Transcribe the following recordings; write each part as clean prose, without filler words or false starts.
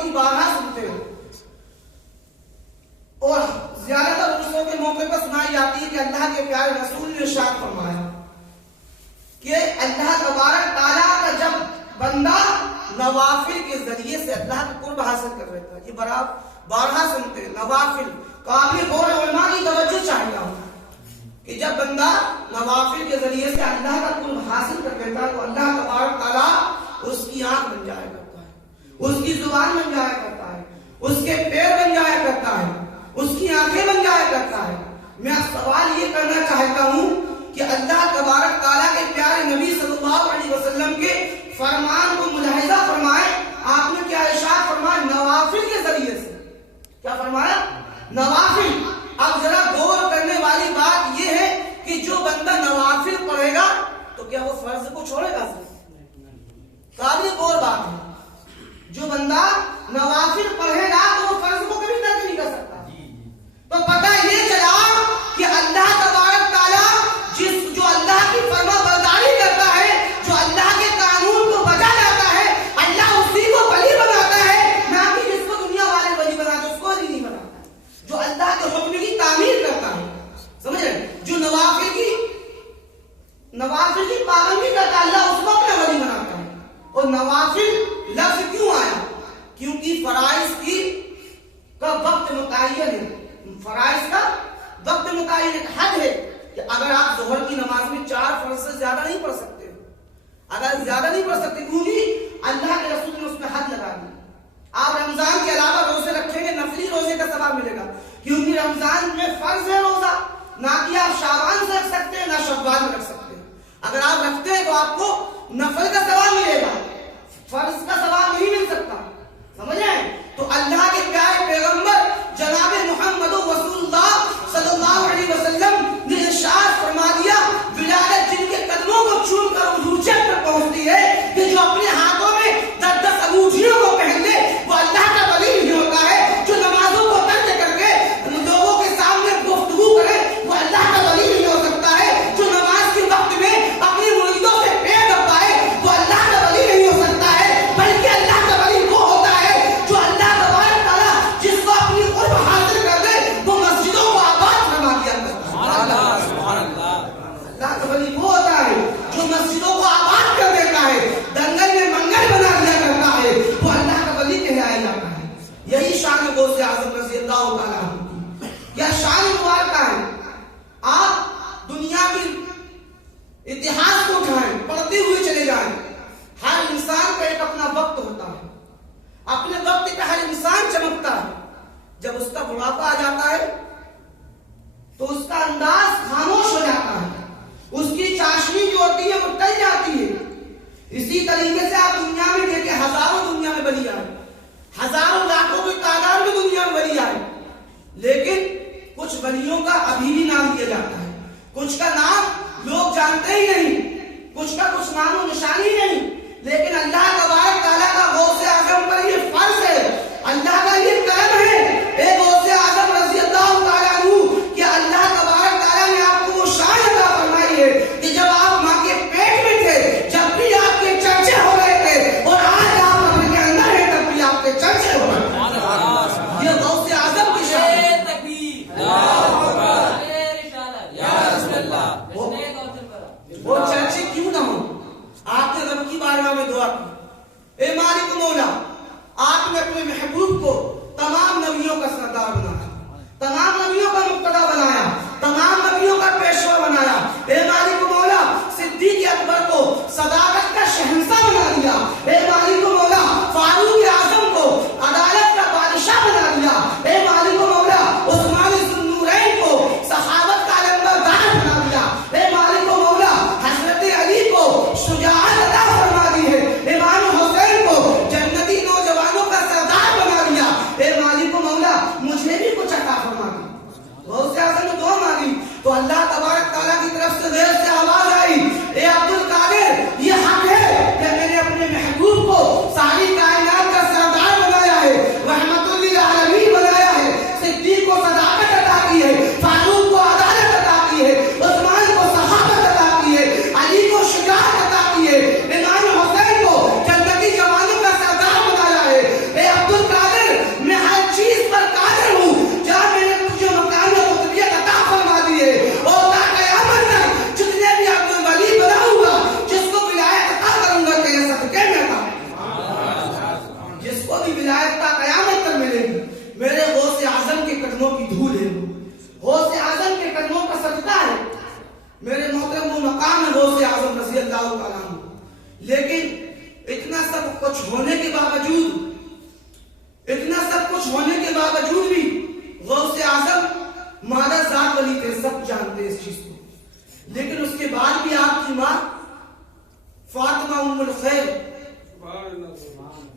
بہت ہی بارہا سنتے ہیں اور زیادہ تر عرصوں کے موقع پر سنائی جاتی ہے کہ اللہ کے پیارے رسول نے ارشاد فرمایا کہ اللہ تبارک تعالیٰ کا جب بندہ نوافل کے ذریعے سے اللہ کا قرب حاصل کر لیتا ہے، یہ بارہا سنتے ہیں نوافل، قابل غور علماء کی توجہ چاہیے کہ جب بندہ نوافل کے ذریعے سے اللہ کا قرب حاصل کر لیتا ہے تو اللہ تبارک تعالیٰ اس کی آنکھ بن جایا کرتا ہے، اس کی زبان بن جایا کرتا ہے، اس کے پیر بن جایا کرتا ہے، اس کی آنکھیں بن جایا کرتا ہے۔ میں سوال یہ کرنا چاہتا ہوں کہ اللہ تبارک تعالیٰ کے پیارے نبی صلی اللہ علیہ وسلم کے فرمان کو ملاحظہ فرمائے، آپ نے کیا ارشاد فرمایا؟ نوافل کے ذریعے سے، کیا فرمایا؟ نوافل۔ اب ذرا غور کرنے والی بات یہ ہے کہ جو بندہ نوافل پڑھے گا تو کیا وہ فرض کو چھوڑے گا؟ قابل غور بات ہے، جو بندہ نوافل پڑھے گا تو وہ فرض کو کبھی ترک نہیں کر سکتا۔ تو پتہ یہ چلا کہ اللہ تبارک تعالیٰ جو اللہ کی فرما برداری کرتا ہے، جو اللہ کے قانون کو بجا لاتا ہے، اللہ اسی کو ولی بناتا ہے، نہ کہ جس کو دنیا والے ولی بناتے اس کو ولی نہیں بناتا ہے۔ جو اللہ کے حکم کی تعمیر کرتا ہے، سمجھ رہے، جو نوافل کی پابندی کرتا ہے، اللہ اس کو اپنا ولی بناتا ہے۔ اور نوافل لفظ کیوں آیا؟ کیونکہ فرائض کا وقت متعین ہے، فرائض کا وقت متعین ایک حد ہے کہ اگر آپ ظہر کی نماز میں 4 فرض سے زیادہ نہیں پڑھ سکتے، اگر زیادہ نہیں پڑھ سکتے، کیونکہ اللہ کے رسول نے اس میں حد لگا دی۔ آپ رمضان کے علاوہ روزے رکھیں گے، نفلی روزے کا ثواب ملے گا، کیونکہ رمضان میں فرض ہے روزہ، نہ کہ آپ شعبان سے رکھ سکتے ہیں نہ شوال میں رکھ سکتے ہیں۔ اگر آپ رکھتے ہیں تو آپ کو نفل کا ثواب ملے گا، فرض کا ثواب نہیں مل سکتا، سمجھ رہے ہیں؟ تو اللہ کے پیارے پیغمبر جناب محمد رسول اللہ صلی اللہ علیہ وسلم نے ارشاد فرما دیا، ولادت جن کے قدموں کو چوم کر عروجت پر پہنچتی ہے کہ جو اپنے ہاتھوں میں 10 انگوٹھیوں کو پہن لے وہ اللہ کا ولی نہیں ہوتا ہے، جو نمازوں کو ترک کر کے لوگوں کے سامنے گفتگو کرے وہ اللہ کا ولی نہیں ہو سکتا ہے، جو نماز کے وقت میں اپنی مریدوں سے پیٹ دبائے وہ اللہ کا ولی نہیں ہو سکتا ہے، بلکہ اللہ کا ولی وہ ہوتا ہے جو اللہ تبارک تعالیٰ جس کو اپنی قرب حاصل کر دے وہ مسجدوں کو آباد فرما دیا کرتا ہے۔ اللہ کا ولی وہ ہوتا ہے جو مسجدوں کو آباد کر دیتا ہے، دنگل میں منگل بنا دیا کرتا ہے، وہ اللہ کا ولی کہلایا جاتا ہے۔ یہی شان غوث اعظم رضی اللہ تعالیٰ عنہ کی، یہ شان مبارکہ ہے۔ آپ دنیا کی اتہاس کو اٹھائیں، پڑھتے ہوئے چلے جائیں، ہر انسان کا ایک اپنا وقت ہوتا ہے، اپنے وقت کا ہر انسان چمکتا ہے۔ جب اس کا بڑھاپا آ جاتا ہے تو اس کا انداز خاموش ہو جاتا ہے، اس کی چاشنی جو ہوتی ہے وہ ٹل جاتی ہے۔ اسی طریقے سے آپ دنیا میں دیکھیں، ہزاروں دنیا میں ولی آئے، ہزاروں لاکھوں کی تعداد میں دنیا میں ولی آئے، لیکن کچھ ولیوں کا ابھی بھی نام دیا جاتا ہے، کچھ کا نام لوگ جانتے ہی نہیں، کچھ کا کچھ نام و نشانی ہی نہیں، لیکن اللہ تبارک تعالیٰ کا غوث اعظم پر یہ فرض ہے، اللہ کا یہ کرم ہے، اے غوث اعظم رضی اللہ تعالیٰ عنہ کہ اللہ تبارک تعالیٰ نے آپ کو وہ شان عطا فرمائی ہے کہ جب آپ ماں کے پیٹ میں تھے، جب بھی آپ کے چرچے ہو رہے تھے، اور آج آپ اپنے کے اندر ہے ولایت تا قیامت تک ملے گی میرے غوث اعظم کے قدموں کی دھول ہے. غوث اعظم کے قدموں کا صدقہ ہے. میرے محترم وہ مقام ہے غوث اعظم رضی اللہ تعالیٰ عنہ. لیکن اتنا سب کچھ ہونے کے باوجود بھی غوث اعظم مادہ ذات ولی تھے. سب جانتے اس چیز کو. لیکن اس کے بعد بھی آپ کی ماں فاطمہ ام الخیر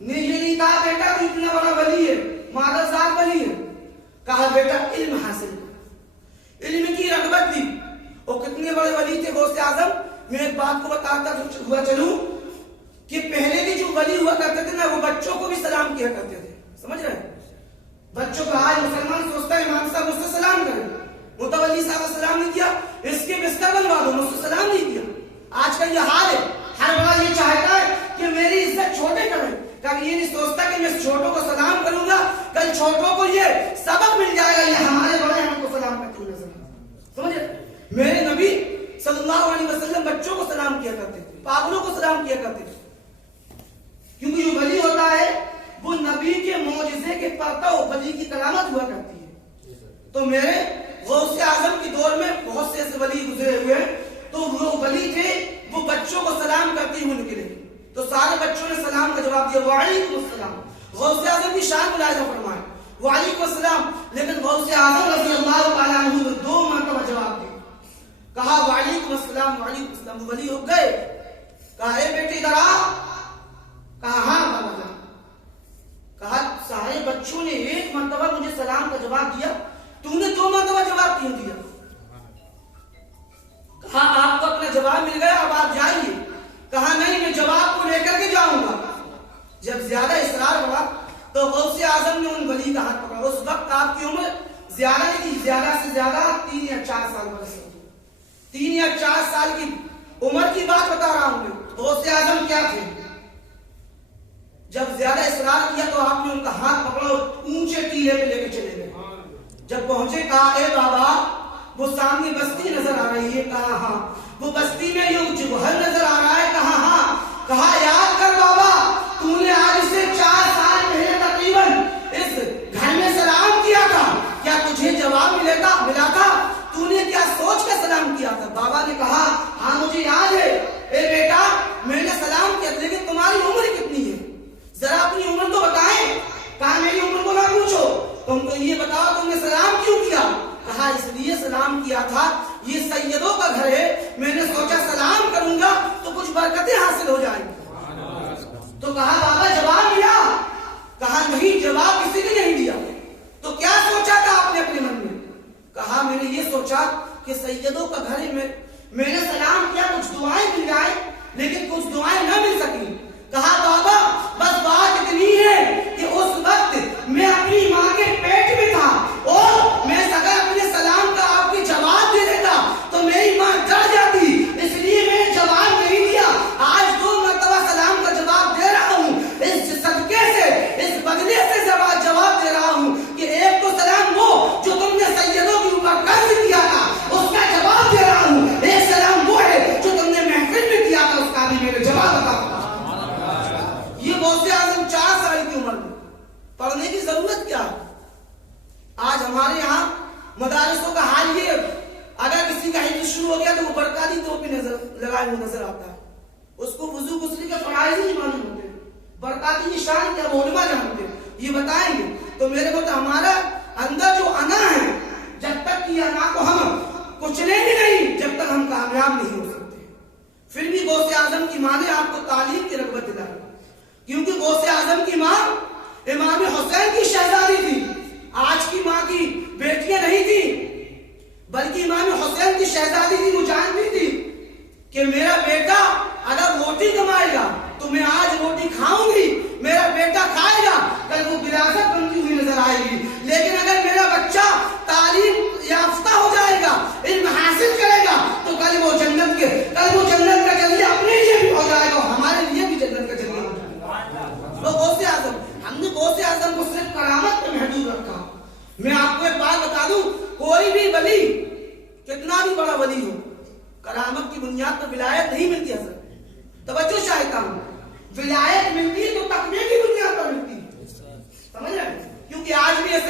نے یہ نہیں کہا بیٹا تو اتنا بڑا ولی ہے, مادہ ذات ولی ہے. کہا بیٹا علم حاصل کر. علم کی رغبت دی. اور کتنے بڑے ولی تھے غوث اعظم. میں ایک بات کو بتاتا ہوا چلوں کہ پہلے بھی جو ولی ہوا کرتے تھے نا, وہ بچوں کو بھی سلام کیا کرتے تھے. سمجھ رہے ہیں؟ بچوں کا آج مسلمان سوچتا ہے امام صاحب مجھ سے سلام کریں. متولی صاحب سلام نہیں کیا, اس کے بستر بنوا دو, مجھ سے سلام نہیں کیا. آج کل یہ حال ہے. ہر بڑا یہ چاہتا ہے کہ میری عزت چھوٹے کریں. کبھی یہ نہیں سوچتا کہ میں چھوٹوں کو سلام کروں گا, کل چھوٹوں کو یہ سبق مل جائے گا, یہ ہمارے بڑے ہم کو سلام کرتے ہیں. سمجھے؟ میرے نبی صلی اللہ علیہ وسلم بچوں کو سلام کیا کرتے تھے, پاگلوں کو سلام کیا کرتے تھے. کیونکہ جو ولی ہوتا ہے وہ نبی کے معجزے کے پرتو ولی کی کرامت ہوا کرتی ہے. تو میرے غوث اعظم کی دور میں بہت سے ایسے ولی گزرے ہوئے ہیں. تو وہ ولی تھے, وہ بچوں کو سلام کرتے ہوئے نکلے. تو سارے بچوں نے سلام کا جواب دیا, وعلیکم السلام. غوث اعظم کی شان ملاحظہ فرمائے, وعلیکم السلام. لیکن غوث اعظم رضی اللہ تعالیٰ عنہ نے 2 مرتبہ جواب دیا. کہا وعلیکم السلام, وعلیکم السلام. ولی ہو گئے. کہا اے بیٹے ادھر آ. کہا ہاں بابا جان. کہا سارے بچوں نے 1 مرتبہ مجھے سلام کا جواب دیا, تم نے 2 مرتبہ جواب کیوں دیا؟ کہا آپ کو اپنا جواب مل گیا, اب آپ جائیے. کہا نہیں, میں جواب کو لے کر کے جاؤں گا. جب زیادہ اصرار ہوا تو غوث اعظم نے ان ولی کا ہاتھ پکڑا. اس وقت آپ کی عمر زیادہ نہیں تھی, زیادہ سے زیادہ 3 یا 4 سال برس. 3 یا 4 سال کی عمر کی بات بتا رہا ہوں میں. غوث اعظم کیا تھے؟ جب زیادہ اصرار کیا تو آپ نے ان کا ہاتھ پکڑا اور اونچے ٹیلے پہ لے کے چلے گئے. جب پہنچے کہا اے بابا وہ سامنے بستی نظر آ رہی ہے؟ کہا ہاں. وہ بستی میں یہ جوہر نظر آ رہا ہے؟ کہا ہاں. کہا یاد کر بابا, تو نے آج سے 4 سال پہلے تقریباً اس گھر میں سلام کیا تھا, کیا تجھے جواب ملا تھا؟ تو نے کیا سوچ کر سلام کیا تھا؟ بابا نے کہا ہاں مجھے یاد ہے. اے بیٹا میں نے سلام کیا, لیکن تمہاری عمر کتنی ہے؟ ذرا اپنی عمر تو بتائیں. کہا میری عمر کو نہ پوچھو, تم تو یہ بتاؤ تم نے سلام کیوں کیا؟ کہا اس لیے سلام کیا تھا, یہ سیدوں کا گھر ہے, میں نے سوچا سلام کروں گا تو کچھ برکتیں حاصل ہو جائیں گی. تو کہا بابا جواب ملا؟ کہا نہیں, جواب کسی نے نہیں دیا. تو کیا سوچا تھا آپ نے اپنے من میں؟ کہا میں نے یہ سوچا کہ سیدوں کا گھر ہے, میں نے سلام کیا, کچھ دعائیں مل جائیں, لیکن کچھ دعائیں نہ مل سکی. کہا بابا بس بات اتنی ہے کہ اس وقت میں اپنی ماں کے پیٹ میں تھا, اور میں اگر اپنے سلام کا آپ کے جواب دے دیتا تو میری ماں ڈر جاتی, اس لیے میں جواب نہیں دیا. آج 2 مرتبہ سلام کا جواب دے رہا ہوں, اس صدقے سے, اس بدلے سے جواب دے رہا ہوں کہ ایک تو سلام وہ جو تم نے سیدوں کے اوپر قرض کیا تھا اس کا جواب دے رہا ہوں, ایک سلام وہ ہے جو تم نے محفل میں کیا تھا اس کا بھی میرے جواب بتا. یہ غوث اعظم 4 سال کی عمر میں. پڑھنے کی ضرورت کیا ہے؟ آج ہمارے یہاں مدارسوں کا حال یہ, اگر کسی کا حفظ شروع ہو گیا تو وہ برکاتی ٹوپی لگائے ہوئے نظر آتا ہے. اس کو وضو غسل کے فرائض ہی نہیں معلوم ہوتے, برکاتی نشان کیا علماء جانتے, یہ بتائیں گے. تو میرے کو ہمارا اندر جو انا ہے, جب تک یہ انا کو ہم کچلیں گے نہیں, جب تک ہم کامیاب نہیں ہو سکتے. پھر بھی غوث اعظم کی ماں نے آپ کو تعلیم کی رغبت دلائی, کیونکہ غوث اعظم کی ماں امام حسین کی شہزادی تھی. آج کی ماں کی بیٹیاں نہیں تھی, بلکہ امام حسین کی شہزادی تھی. وہ جانتی تھی کہ میرا بیٹا اگر روٹی کمائے گا تو میں آج روٹی کھاؤں گی, میرا بیٹا کھائے گا کل وہ وراثت بنتی ہوئی نظر آئے گی. لیکن اگر میرا بچہ تعلیم یافتہ ہو جائے گا, علم حاصل کرے گا, تو کل وہ جنت کا ذریعہ اپنے لیے بھی ہو جائے گا, ہمارے لیے بھی جنت کا ذریعہ ہو جائے گا. تو غوث اعظم, ہم نے غوث اعظم کو صرف کرامت پہ محدود رکھا. میں آپ کو ایک بات بتا دوں, کوئی بھی ولی کتنا بھی بڑا ولی ہو, کرامت کی بنیاد پر ولایت نہیں ملتی. حضرت توجہ چاہتا ہوں, ولایت ملتی ہے تو تقوی کی بنیاد پر ملتی ہے.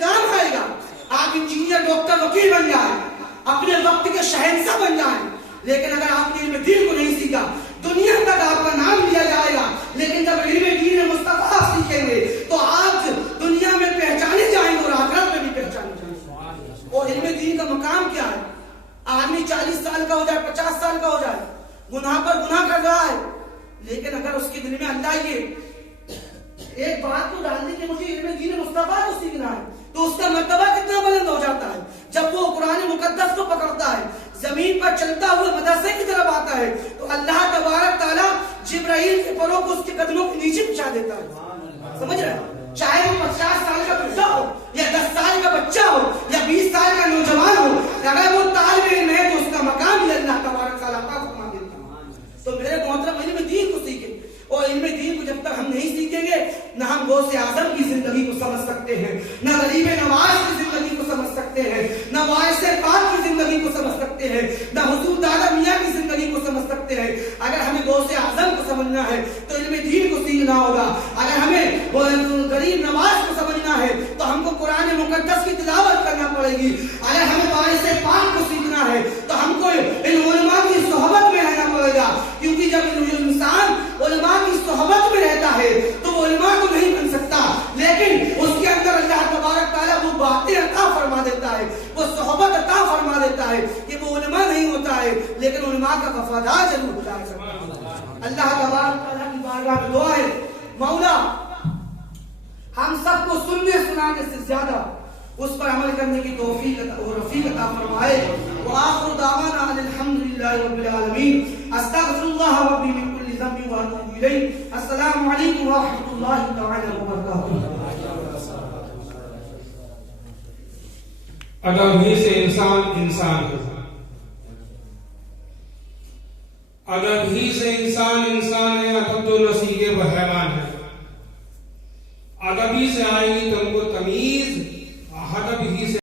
کام آئے گا. آپ انجینئر ڈاکٹر وکیل بن جائیں, اپنے وقت کے شہنشاہ بن جائیں, لیکن اگر آپ نے علم دین کو نہیں سیکھا دنیا تک آپ کا نام لیا جائے گا, لیکن جب علم دین مصطفیٰ آپ سیکھیں گے تو آپ دنیا میں پہچانے جائیں گے اور آخرت میں بھی پہچانے جائیں گے. اور علم دین کا مقام کیا ہے؟ آدمی 40 سال کا ہو جائے, 50 سال کا ہو جائے, گناہ پر گناہ کر رہا ہے, لیکن اگر اس کے دل میں اللہ یہ ایک بات کو ڈال دی کہ مجھے علم دین مصطفیٰ کو سیکھنا ہے, تو اس کا مرتبہ کتنا بلند ہو جاتا ہے. جب وہ قرآن مقدس کو پکڑتا ہے, زمین پر چلتا ہوا مدرسے کی طرف آتا ہے, تو اللہ تبارک تعالیٰ جبرائیل کے پروں کو اس کے قدموں کے نیچے بچھا دیتا ہے. سمجھ رہے ہیں؟ چاہے وہ 50 سال کا بچہ ہو یا 10 سال کا بچہ ہو یا 20 سال کا نوجوان ہو, اگر وہ طالب علم ہے تو اس کا مقام بھی اللہ تبارک تعالیٰ کا فرما دیتا ہے. تو میرے محترم علم دین کو سیکھیں, اور علم دین کو جب تک ہم نہیں سیکھیں گے نہ ہم غوث اعظم کی زندگی کو سمجھ سکتے ہیں, نہ غریب نواز کی زندگی کو سمجھ سکتے ہیں, نہ وارث پاک کی زندگی کو سمجھ سکتے ہیں, نہ حضور دادا میاں کی زندگی کو سمجھ سکتے ہیں. اگر ہمیں غوث اعظم کو سمجھنا ہے تو علم دین کو سیکھنا ہوگا. اگر ہمیں غریب نواز کو سمجھنا ہے تو ہم کو قرآن مقدس کی تلاوت کرنا پڑے گی. اگر ہمیں وارث پاک کو سیکھنا ہے تو ہم کو ان علماء کی صحبت میں رہنا پڑے گا, کیونکہ جب انسان علماء کی صحبت میں رہتا ہے تو وہ علماء کو نہیں بن سکتا, لیکن اس کے اندر اللہ تبارک تعالیٰ وہ باتیں عطا فرما دیتا ہے, وہ صحبت عطا فرما دیتا ہے کہ وہ علماء نہیں ہوتا ہے لیکن علماء کا وفادار ضرور ہوتا ہے. اللہ تبارک تعالیٰ کی بارگاہ میں دعا ہے, مولا ہم سب کو سننے سنانے سے زیادہ اس پر عمل کرنے کی توفیق اور رفیق عطا فرمائے. وآخر دعوانا الحمدللہ رب العالمین. استغفر اللہ ربی من کل ذنب واتوب الیہ. السلام علیکم ورحمۃ اللہ تعالی وبرکاتہ. ادب ہی سے انسان انسان ہے, ادب ہی سے انسان انسان ہے.